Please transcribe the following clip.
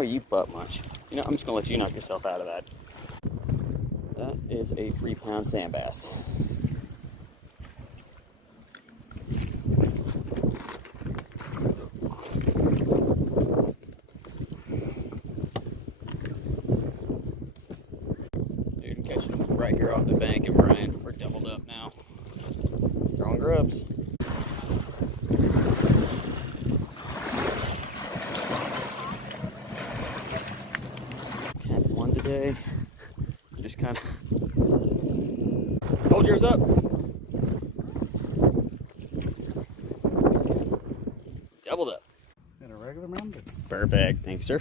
No, you butt munch. You know, I'm just gonna let you knock yourself out of that. That is a 3-pound sand bass. Dude, catching them right here off the bank, and Brian, we're doubled up now. Throwing grubs. One today. Just kind of hold yours up. Doubled up. In a regular mountain? Perfect. Thank you, sir.